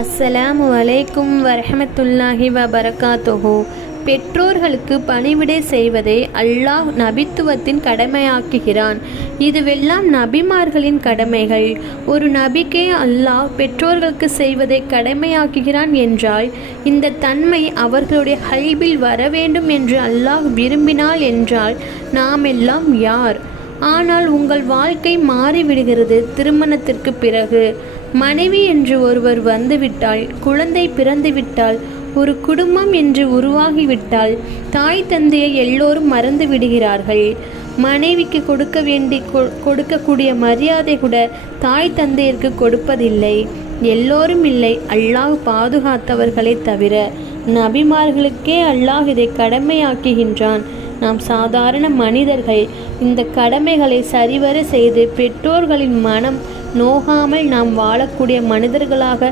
அஸ்ஸலாமு அலைக்கும் வரஹமத்துல்லாஹி வபரகாத்துஹு. பெற்றோர்களுக்கு பணிவிடை செய்வதை அல்லாஹ் நபித்துவத்தின் கடமையாக்குகிறான். இதுவெல்லாம் நபிமார்களின் கடமைகள். ஒரு நபிக்கே அல்லாஹ் பெற்றோர்களுக்கு செய்வதை கடமையாக்குகிறான் என்றால் இந்த தன்மை அவர்களுடைய கல்பில் வர வேண்டும் என்று அல்லாஹ் விரும்பினாள் என்றால் நாம் எல்லாம் யார்? ஆனால் உங்கள் வாழ்க்கை மாறிவிடுகிறது திருமணத்திற்கு பிறகு. மனைவி என்று ஒருவர் வந்துவிட்டால், குழந்தை பிறந்துவிட்டால், ஒரு குடும்பம் என்று உருவாகிவிட்டால் தாய் தந்தையை எல்லோரும் மறந்து விடுகிறார்கள். மனைவிக்கு கொடுக்கக்கூடிய மரியாதை கூட தாய் தந்தையருக்கு கொடுப்பதில்லை. எல்லோரும் இல்லை, அல்லாஹ் பாதுகாத்தவர்களை தவிர. நபிமார்களுக்கே அல்லாஹ் இதை கடமையாக்குகின்றான். நாம் சாதாரண மனிதர்கள் இந்த கடமைகளை சரிவர செய்து பெற்றோர்களின் மனம் நோகாமல் நாம் வாழக்கூடிய மனிதர்களாக